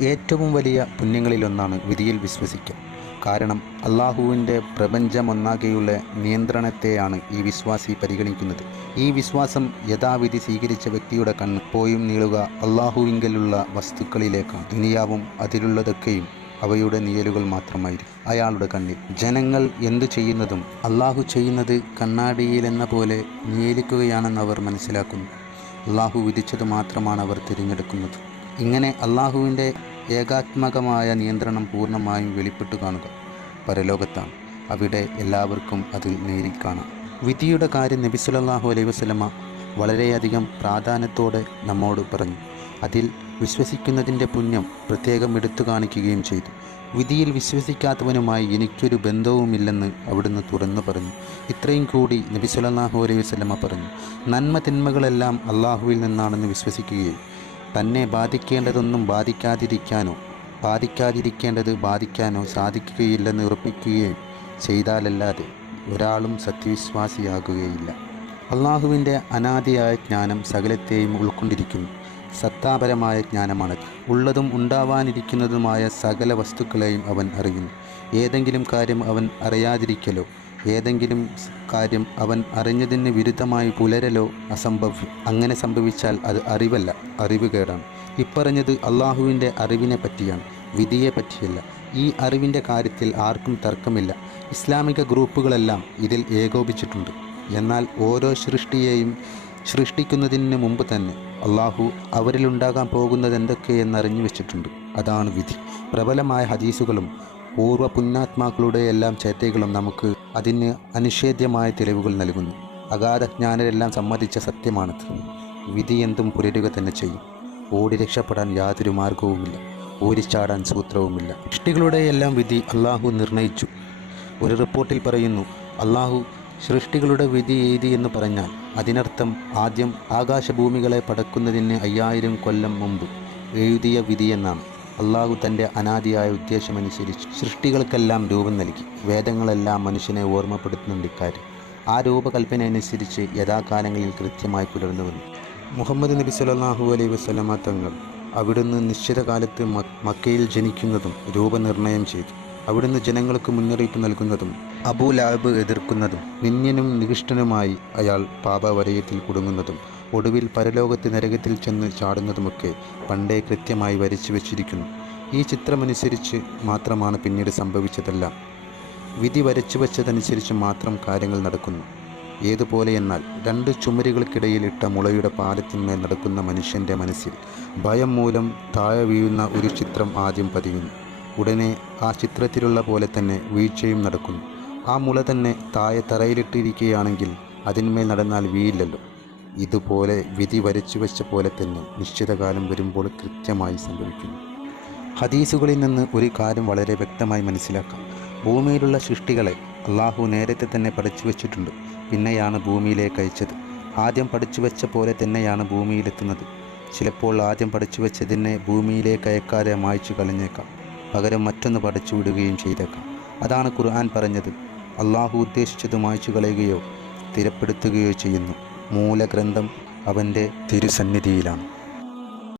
ഏറ്റവും വലിയ പുണ്യങ്ങളിലൊന്നാണ് വിധിയിൽ വിശ്വസിക്കുക കാരണം അള്ളാഹുവിന്റെ പ്രപഞ്ചമൊന്നാകെയുള്ള നിയന്ത്രണത്തെയാണ് ഈ വിശ്വാസി പരിഗണിക്കുന്നത്. ഈ വിശ്വാസം യഥാവിധി സ്വീകരിച്ച വ്യക്തിയുടെ കണ്ണ് പോയും നീളുക അള്ളാഹുവിങ്കലുള്ള വസ്തുക്കളിലേക്കാണ്. ഇനിയാവും അതിലുള്ളതൊക്കെയും അവയുടെ നിയലുകൾ മാത്രമായിരിക്കും. അയാളുടെ കണ്ണിൽ ജനങ്ങൾ എന്തു ചെയ്യുന്നതും അള്ളാഹു ചെയ്യുന്നത് കണ്ണാടിയിലെന്ന പോലെ നിയലിക്കുകയാണെന്ന് അവർ മനസ്സിലാക്കുന്നു. അള്ളാഹു വിധിച്ചത് മാത്രമാണ് അവർ തിരഞ്ഞെടുക്കുന്നത്. ഇങ്ങനെ അള്ളാഹുവിന്റെ ഏകാത്മകമായ നിയന്ത്രണം പൂർണമായും വെളിപ്പെട്ടു കാണുക പരലോകത്താണ്. അവിടെ എല്ലാവർക്കും അത് നേരിൽ കാണാം. വിധിയുടെ കാര്യം നബി സല്ലല്ലാഹു അലൈഹി വസല്ലമ വളരെയധികം പ്രാധാന്യത്തോടെ നമ്മോട് പറഞ്ഞു. അതിൽ വിശ്വസിക്കുന്നതിന്റെ പുണ്യം പ്രത്യേകം എടുത്തു കാണിക്കുകയും ചെയ്തു. വിധിയിൽ വിശ്വസിക്കാത്തവനുമായി എനിക്കൊരു ബന്ധവുമില്ലെന്ന് അവിടുന്ന് തുറന്നു പറഞ്ഞു. ഇത്രയും കൂടി നബി സല്ലല്ലാഹു അലൈഹി വസല്ലമ പറഞ്ഞു. നന്മ തിന്മകളെല്ലാം അള്ളാഹുവിൽ നിന്നാണെന്ന് വിശ്വസിക്കുകയും തന്നെ ബാധിക്കേണ്ടതൊന്നും ബാധിക്കാതിരിക്കാനോ ബാധിക്കാതിരിക്കേണ്ടത് ബാധിക്കാനോ സാധിക്കുകയില്ലെന്ന് ഉറപ്പിക്കുകയും ചെയ്താലല്ലാതെ ഒരാളും സത്യവിശ്വാസിയാകുകയില്ല. അള്ളാഹുവിന്റെ അനാദിയായ ജ്ഞാനം സകലത്തെയും ഉൾക്കൊണ്ടിരിക്കുന്നു. സത്താപരമായ ജ്ഞാനമാണ്. ഉള്ളതും ഉണ്ടാവാനിരിക്കുന്നതുമായ സകല വസ്തുക്കളെയും അവൻ അറിയുന്നു. ഏതെങ്കിലും കാര്യം അവൻ അറിയാതിരിക്കലോ ഏതെങ്കിലും കാര്യം അവൻ അറിഞ്ഞതിന് വിരുദ്ധമായി പുലരലോ അസംഭവ അങ്ങനെ സംഭവിച്ചാൽ അത് അറിവല്ല അറിവ് കേടാണ് ഇപ്പറഞ്ഞത് അള്ളാഹുവിന്റെ അറിവിനെ പറ്റിയാണ് വിധിയെ പറ്റിയല്ല. ഈ അറിവിന്റെ കാര്യത്തിൽ ആർക്കും തർക്കമില്ല. ഇസ്ലാമിക ഗ്രൂപ്പുകളെല്ലാം ഇതിൽ ഏകോപിച്ചിട്ടുണ്ട്. എന്നാൽ ഓരോ സൃഷ്ടിയെയും സൃഷ്ടിക്കുന്നതിന് മുമ്പ് തന്നെ അള്ളാഹു അവരിലുണ്ടാകാൻ പോകുന്നത് എന്തൊക്കെയെന്നറിഞ്ഞു വെച്ചിട്ടുണ്ട് അതാണ് വിധി. പ്രബലമായ ഹദീസുകളും പൂർവ പുണ്യാത്മാക്കളുടെ എല്ലാം ചേറ്റകളും നമുക്ക് അതിന് അനിഷേധ്യമായ തെളിവുകൾ നൽകുന്നു. അഗാധജ്ഞാനരെല്ലാം സമ്മതിച്ച സത്യമാണത്. വിധി എന്തും പുലരുക തന്നെ ചെയ്യും. ഓടി രക്ഷപ്പെടാൻ യാതൊരു മാർഗവുമില്ല. ഓരിച്ചാടാൻ സൂത്രവുമില്ല. സൃഷ്ടികളുടെ എല്ലാം വിധി അള്ളാഹു നിർണയിച്ചു. ഒരു റിപ്പോർട്ടിൽ പറയുന്നു അള്ളാഹു സൃഷ്ടികളുടെ വിധി എഴുതി എന്ന് പറഞ്ഞാൽ അതിനർത്ഥം ആദ്യം ആകാശഭൂമികളെ പടക്കുന്നതിന് അയ്യായിരം കൊല്ലം മുമ്പ് എഴുതിയ വിധിയെന്നാണ് അള്ളാഹു തന്റെ അനാദിയായ ഉദ്ദേശമനുസരിച്ച് സൃഷ്ടികൾക്കെല്ലാം രൂപം നൽകി. വേദങ്ങളെല്ലാം മനുഷ്യനെ ഓർമ്മപ്പെടുത്തുന്നുണ്ട് ഇക്കാര്യം. ആ രൂപകൽപ്പന അനുസരിച്ച് യഥാകാലങ്ങളിൽ കൃത്യമായി പുലർന്നു വന്നു. മുഹമ്മദ് നബി സല്ലല്ലാഹു അലൈഹി വസല്ലമ തങ്ങൾ അവിടുന്ന് നിശ്ചിത കാലത്ത് മക്കയിൽ ജനിക്കുന്നതും രൂപനിർണയം ചെയ്തു. അവിടുന്ന് ജനങ്ങൾക്ക് മുന്നറിയിപ്പ് നൽകുന്നതും അബൂ ലാബ് എതിർക്കുന്നതും നിന്യനും നികിഷ്ടനുമായി അയാൾ പാപവരയത്തിൽ കുടുങ്ങുന്നതും ഒടുവിൽ പരലോകത്ത് നരകത്തിൽ ചെന്ന് ചാടുന്നതുമൊക്കെ പണ്ടേ കൃത്യമായി വരച്ചു വച്ചിരിക്കുന്നു. ഈ ചിത്രമനുസരിച്ച് മാത്രമാണ് പിന്നീട് സംഭവിച്ചതെല്ലാം. വിധി വരച്ചു വച്ചതനുസരിച്ച് മാത്രം കാര്യങ്ങൾ നടക്കുന്നു. ഏതുപോലെ എന്നാൽ രണ്ട് ചുമരുകൾക്കിടയിൽ ഇട്ട മുളയുടെ പാലത്തിന്മേൽ നടക്കുന്ന മനുഷ്യന്റെ മനസ്സിൽ ഭയം മൂലം താഴെ വീഴുന്ന ഒരു ചിത്രം ആദ്യം പതിയുന്നു. ഉടനെ ആ ചിത്രത്തിലുള്ള പോലെ തന്നെ വീഴ്ചയും നടക്കുന്നു. ആ മുള തന്നെ താഴെ തറയിലിട്ടിരിക്കുകയാണെങ്കിൽ അതിന്മേൽ നടന്നാൽ വീഴില്ലല്ലോ. ഇതുപോലെ വിധി വരച്ചു വെച്ച പോലെ തന്നെ നിശ്ചിതകാലം വരുമ്പോൾ കൃത്യമായി സംഭവിക്കുന്നു. ഹദീസുകളിൽ നിന്ന് ഒരു കാര്യം വളരെ വ്യക്തമായി മനസ്സിലാക്കാം. ഭൂമിയിലുള്ള സൃഷ്ടികളെ അള്ളാഹു നേരത്തെ തന്നെ പഠിച്ചു വെച്ചിട്ടുണ്ട്. പിന്നെയാണ് ഭൂമിയിലേക്ക് അയച്ചത്. ആദ്യം പഠിച്ചു വെച്ച പോലെ തന്നെയാണ് ഭൂമിയിലെത്തുന്നത്. ചിലപ്പോൾ ആദ്യം പഠിച്ചു വെച്ചതിനെ ഭൂമിയിലേക്ക് അയക്കാതെ മായ്ച്ചു കളഞ്ഞേക്കാം. പകരം മറ്റൊന്ന് പഠിച്ചു വിടുകയും ചെയ്തേക്കാം. അതാണ് ഖുർആൻ പറഞ്ഞത്. അള്ളാഹു ഉദ്ദേശിച്ചത് മായ്ച്ചു കളയുകയോ സ്ഥിരപ്പെടുത്തുകയോ ചെയ്യുന്നു. മൂലഗ്രന്ഥം അവന്റെ തിരുസന്നിധിയിലാണ്.